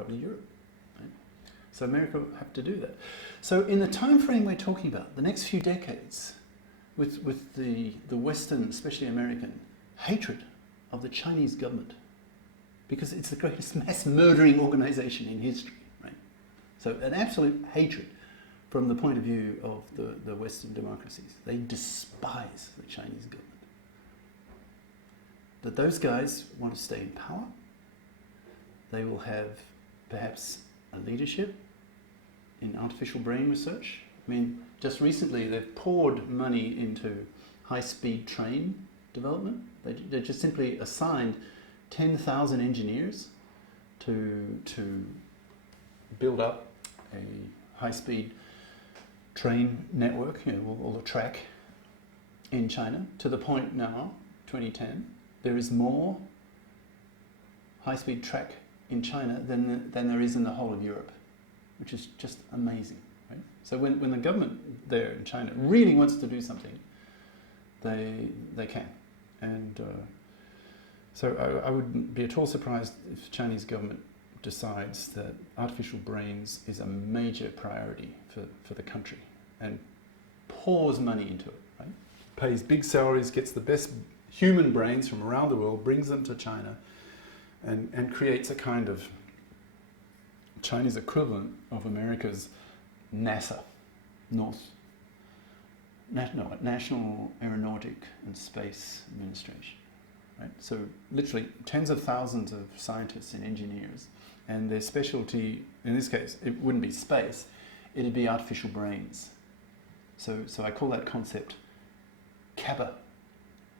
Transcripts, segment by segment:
probably Europe. Right? So America will have to do that. So in the time frame we're talking about, the next few decades, with the Western, especially American, hatred of the Chinese government, because it's the greatest mass murdering organization in history, right? So an absolute hatred from the point of view of the Western democracies. They despise the Chinese government. That those guys want to stay in power. They will have perhaps a leadership in artificial brain research. I mean, just recently they've poured money into high-speed train development. They just simply assigned 10,000 engineers to build up a high-speed train network, all the track in China, to the point now, 2010, there is more high-speed track in China than there is in the whole of Europe, which is just amazing. Right? So when the government there in China really wants to do something, they can. And so I wouldn't be at all surprised if the Chinese government decides that artificial brains is a major priority for the country and pours money into it, right? Pays big salaries, gets the best human brains from around the world, brings them to China, and creates a kind of Chinese equivalent of America's NASA, National Aeronautic and Space Administration. Right? So literally tens of thousands of scientists and engineers, and their specialty, in this case, it wouldn't be space, it'd be artificial brains. So I call that concept CABA,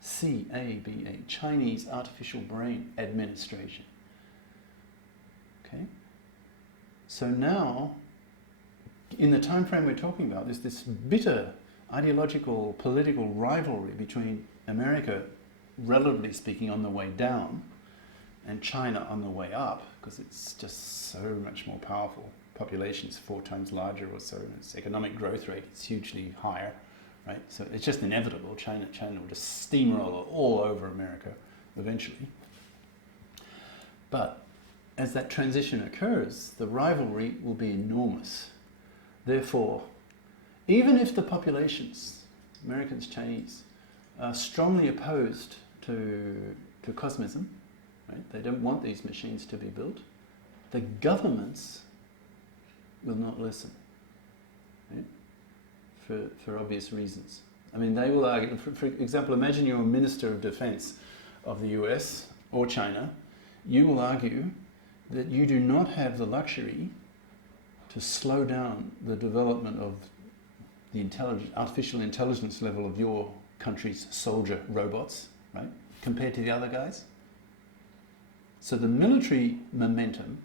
C.A.B.A, Chinese Artificial Brain Administration. Okay? So now, in the time frame we're talking about, there's this bitter ideological, political rivalry between America, relatively speaking, on the way down, and China on the way up, because it's just so much more powerful. Population is 4 times larger or so, and its economic growth rate is hugely higher, right? So it's just inevitable. China will just steamroll all over America eventually. But as that transition occurs, the rivalry will be enormous. Therefore, even if the populations, Americans, Chinese, are strongly opposed to cosmism, right? They don't want these machines to be built. The governments will not listen, right? For obvious reasons. I mean, they will argue, for example, imagine you're a Minister of Defense of the US or China. You will argue that you do not have the luxury to slow down the development of the artificial intelligence level of your country's soldier robots, right, compared to the other guys. So the military momentum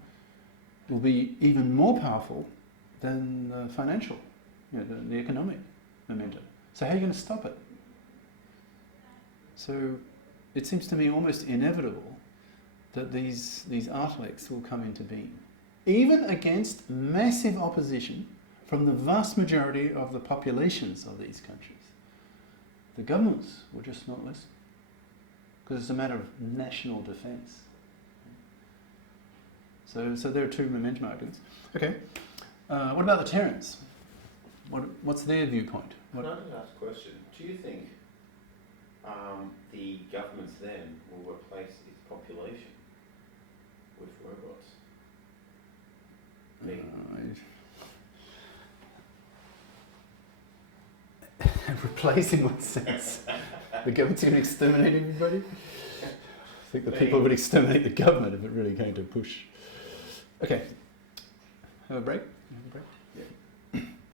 will be even more powerful than the financial, the economic momentum. So how are you going to stop it? So it seems to me almost inevitable that these Artilects will come into being, even against massive opposition from the vast majority of the populations of these countries. The governments will just not listen, because it's a matter of national defense. So there are 2 momentum arguments. Okay, what about the Terrans? What's their viewpoint? Can I just ask a question? Do you think the governments then will replace its population with robots? Replace in what sense? The government's going to exterminate everybody? I think the people would exterminate the government if it really came to push. Okay. Have a break? Yeah.